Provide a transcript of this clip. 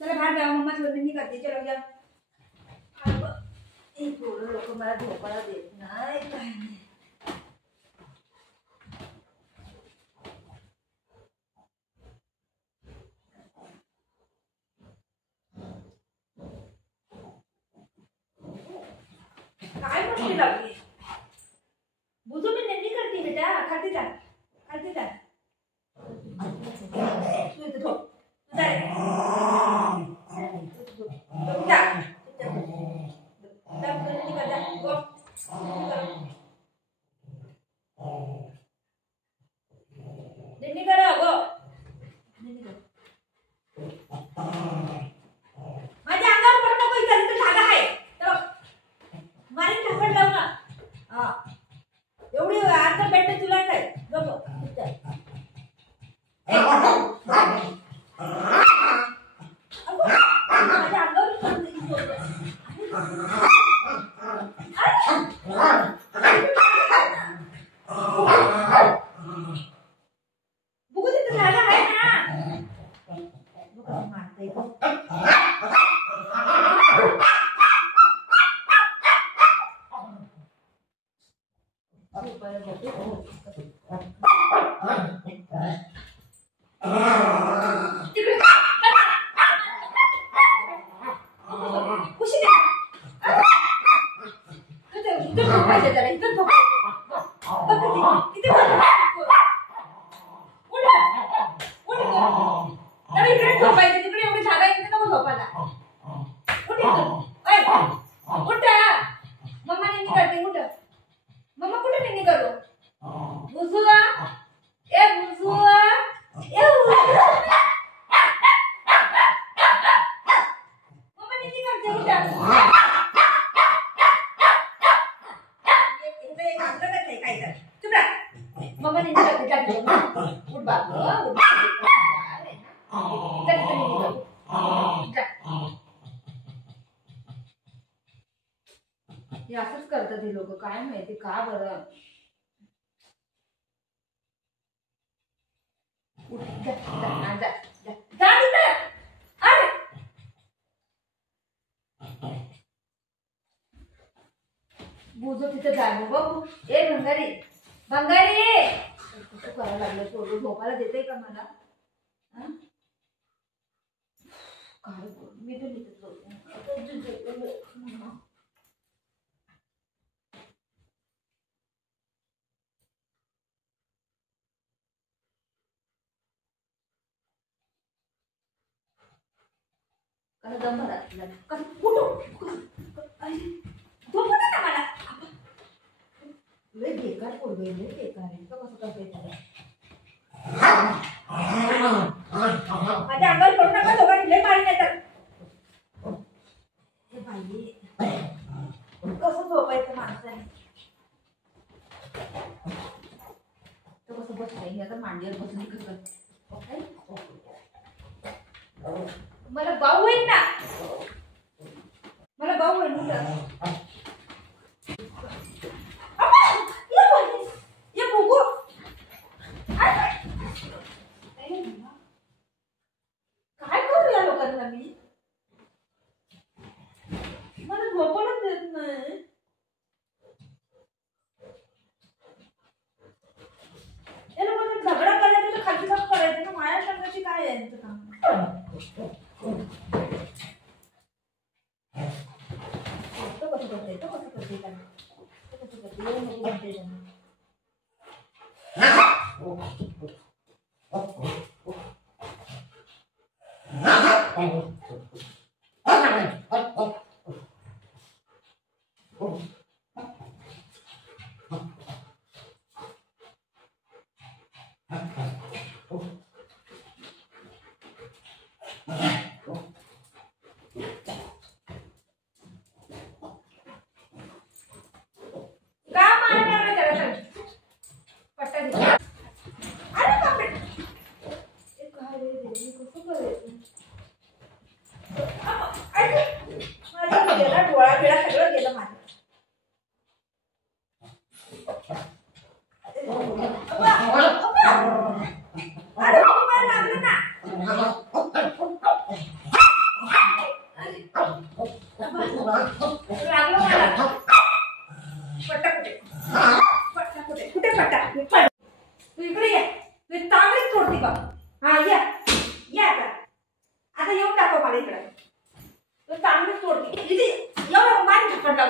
चला बाहेर जाऊ, मम्मा स्वयंपाक करते. चलो या. एक पोरं लोक मला झोपायला देत नाही काय नाही. काय मस्ती लागली बुजू. मी नेहमी करते बेटा. खाते जा खाते जा. तू इथं झोप. तू जा रे. जा नेहमी करा गो. माझ्या अंगावर पडू नको. इथं तिथं धागा आहे तर मारीन ठाकड लावू ना. हा एवढी अर्धा बेड तुला काय गप. माझ्या अंगावर बुगू तिथं धागा आहे ना. बुगू मारते गो. असंच करतात हे लोक. काय माहिती का बरं. बुजो तिथे जाय बघू. ए भंगारी भंगारी कसं करायला लागलं. सोडू झोपायला देते का मला. काय मी तर कसं दम भरा कसं कुठं झोपू दे ना मला. लय बेकार पोरगं आहे. लय बेकार आहे. कसं करता माझ्या अंगावर पडू नका. दोघांनी लय मारून येतात. हे बाई कसं झोपायचं माणसाने. तो कसं बसलाय आता मांडीवर बसली कसं. मला भाऊ होईल ना. मला भाऊ होईल ना. काय करू या लोकांना मी. मला झोपणच देत नाही. या लोकांना झगडा करायचं तर खाली साफ करायचं ना. माया संघाची काय आहे यांचं काम. अरे बापरे. लागलं मला. पट्टा कुठे? पट्टा कुठे? कुठे पट्टा? तू इकडे ये. तू चांगलीच तोडती बघ. हा या आता येऊन टाकव मला इकडे. तू चांगलीच तोडती. इथे एवढं मारी पट्टा.